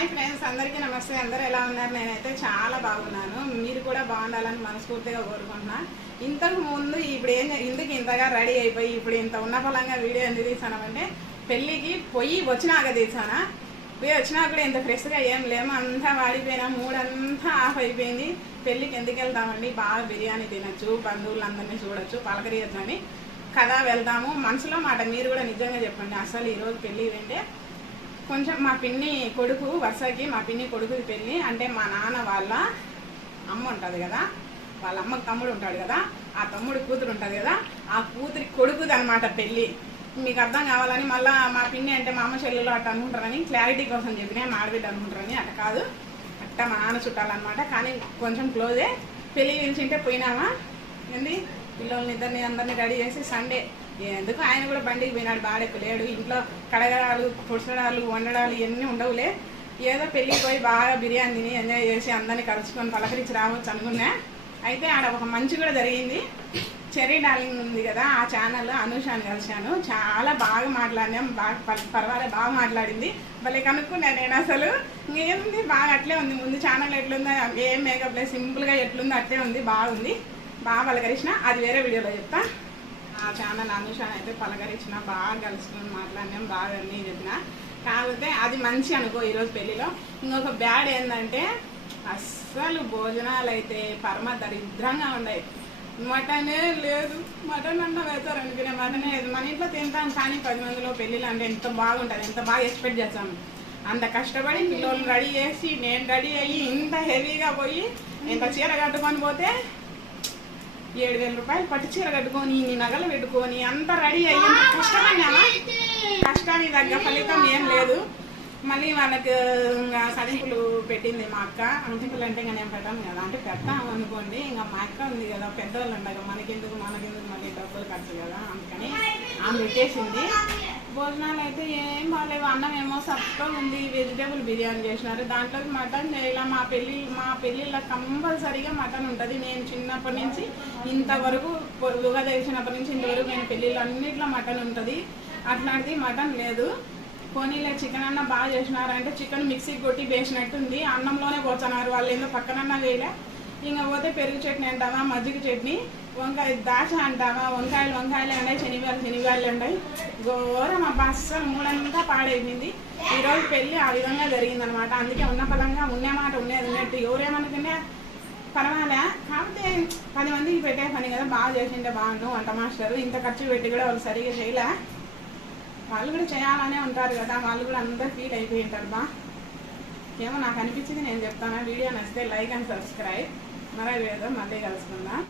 Hi friends, అందరికీ నమస్తే. అందరూ ఎలా ఉన్నారు? నేనైతే చాలా బాగున్నాను. మీరు కూడా బాగుండాలని మనస్ఫూర్తిగా కోరుకుంటున్నా. ఇంతకు ముందు ఇప్పుడు ఎందుకు ఇంతగా రెడీ అయిపోయి ఇప్పుడు ఇంత ఉన్న ఫలంగా వీడియో ఎందుకు తీసానంటే, పెళ్ళికి పొయ్యి వచ్చినాక తీసానా. పోయి వచ్చినా కూడా ఇంత ఫ్రెష్గా ఏం లేము, అంతా వాడిపోయినా, మూడంతా ఆఫ్ అయిపోయింది. పెళ్ళికి ఎందుకు వెళ్తామండి, బాగా బిర్యానీ తినచ్చు, బంధువులందరినీ చూడొచ్చు, పలకరియచ్చు అని కదా వెళ్తాము. మనసులో మాట మీరు కూడా నిజంగా చెప్పండి. అసలు ఈరోజు పెళ్ళి అంటే కొంచెం మా పిన్ని కొడుకు వరుసకి మా పిన్ని కొడుకుది పెళ్ళి. అంటే మా నాన్న వాళ్ళ అమ్మ ఉంటుంది కదా, వాళ్ళ అమ్మకి తమ్ముడు ఉంటాడు కదా, ఆ తమ్ముడు కూతురు ఉంటుంది కదా, ఆ కూతురి కొడుకుది అనమాట పెళ్ళి. మీకు అర్థం కావాలని మళ్ళీ మా పిన్ని అంటే మా అమ్మ చెల్లెలు అట్ట అనుకుంటారని క్లారిటీ కోసం చెప్పినా, మా ఆడబిడ్డ అనుకుంటారని. అట్ట కాదు, అట్ట మా నాన్న చుట్టాలన్నమాట. కానీ కొంచెం క్లోజే. పెళ్ళి పిలిచింటే పోయినామా ఏంది, పిల్లల్ని ఇద్దరిని అందరినీ రెడీ చేసి సండే ఎందుకు ఆయన కూడా బండికి పోయినాడు, బాడెక్కలేడు. ఇంట్లో కడగడాలు, పుడసడాలు, వండడాలు ఇవన్నీ ఉండవులే. ఏదో పెళ్ళికి పోయి బాగా బిర్యానీ తిని ఎంజాయ్ చేసి అందరినీ కలుసుకొని పలకరించి రావచ్చు అనుకున్నా. అయితే ఆడ ఒక మంచి కూడా జరిగింది. చెర్రీ డార్లింగ్ ఉంది కదా, ఆ ఛానల్ అనూషాని కలిశాను. చాలా బాగా మాట్లాడినాం, బాగా పర్వాలేదు, బాగా మాట్లాడింది. భలే కనుక్కున్నా నేను. అసలు ఏముంది, బాగా అట్లే ఉంది. ముందు ఛానల్ ఎట్లుందో, ఏం మేకప్ లేదు, సింపుల్గా ఎట్లుందో అట్లే ఉంది, బాగుంది. బాగా పలకరించిన, అది వేరే వీడియోలో చెప్తా. ఆ ఛానల్ అనుషాన్ అయితే పలకరించిన, బాగా కలుసుకొని మాట్లాడినాం, బాగా అన్నీ చెప్పిన. కాకపోతే అది మంచి అనుకో. ఈరోజు పెళ్ళిలో ఇంకొక బ్యాడ్ ఏంటంటే, అస్సలు భోజనాలు అయితే పరమ దరిద్రంగా ఉన్నాయి. మటనే లేదు. మటన్ అన్న వేస్తారు అనుకునే, మటనే లేదు. మన ఇంట్లో తింటాం కానీ 10 మందిలో పెళ్ళిళ్ళు అంటే ఎంత బాగుంటుంది, ఎంత బాగా ఎక్స్పెక్ట్ చేస్తాము. అంత కష్టపడి పిల్లలు రెడీ చేసి నేను రెడీ అయ్యి ఇంత హెవీగా పోయి ఇంత చీర కట్టుకొని పోతే 7,000 రూపాయలు పట్టు చీర కట్టుకొని ఇన్ని నగలు పెట్టుకొని అంత రెడీ అయ్యి కష్టమైనా కష్టానికి తగ్గ ఫలితం ఏం లేదు. మళ్ళీ వాళ్ళకి సడింపులు పెట్టింది మా అక్క. అంటింపులు అంటే ఇంకా నేను పెట్టాను కదా, అంటే పెడతాము అనుకోండి. ఇంకా మా అక్క ఉంది కదా, పెద్దవాళ్ళు ఉండగా మనకెందుకు మళ్ళీ డబ్బులు ఖర్చు కదా, అందుకని ఆమె పెట్టేసింది. భోజనాలు అయితే ఏం బాగాలేవు. అన్నం ఏమో సప్పగా ఉంది. వెజిటేబుల్ బిర్యానీ చేసినారు, దాంట్లోకి మటన్ చేయాల. మా పెళ్ళిళ్ళ కంపల్సరీగా మటన్ ఉంటుంది. నేను చిన్నప్పటి నుంచి ఇంతవరకు పొరుగుగా తెలిసినప్పటి నుంచి ఇంతవరకు నేను పెళ్ళిళ్ళు అన్నిట్లో మటన్ ఉంటుంది. అట్లాంటిది మటన్ లేదు. పోనీలే చికెన్ అన్న బాగా చేసినారు. అంటే చికెన్ మిక్సీకి కొట్టి వేసినట్టుంది, అన్నంలోనే పోతున్నారు వాళ్ళు, ఏదో పక్కనన్నా వేయలే. ఇంకా పోతే పెరుగు చట్నీ అంటావా, మజ్జిగ చట్నీ, వంకాయ దాచ అంటావా, వంకాయలు ఉన్నాయి, శనివాళ్ళు ఉన్నాయి. ఘోరం అబ్బా, అస్సలు మూడంతా పాడైపోయింది. ఈరోజు పెళ్ళి ఆ విధంగా జరిగిందనమాట. అందుకే ఉన్న పదంగా ఉన్నే మాట ఉన్నది ఉన్నట్టు. ఎవరేమనుకునే పర్వాలే, కాకపోతే 10 మందికి పెట్టే పని కదా, బాగా చేసింటే బాగుండు. వంట మాస్టరు ఇంత ఖర్చు పెట్టి కూడా వాళ్ళు సరిగా చేయలే. వాళ్ళు కూడా చేయాలనే ఉంటారు కదా, వాళ్ళు కూడా అందరూ ఫీల్ అయిపోయి ఉంటారు. బా ఏమో నాకు అనిపించింది నేను చెప్తాను. వీడియో నచ్చితే లైక్ అండ్ సబ్స్క్రైబ్. మరో వీడియో మళ్ళీ కలుసుకుందాం.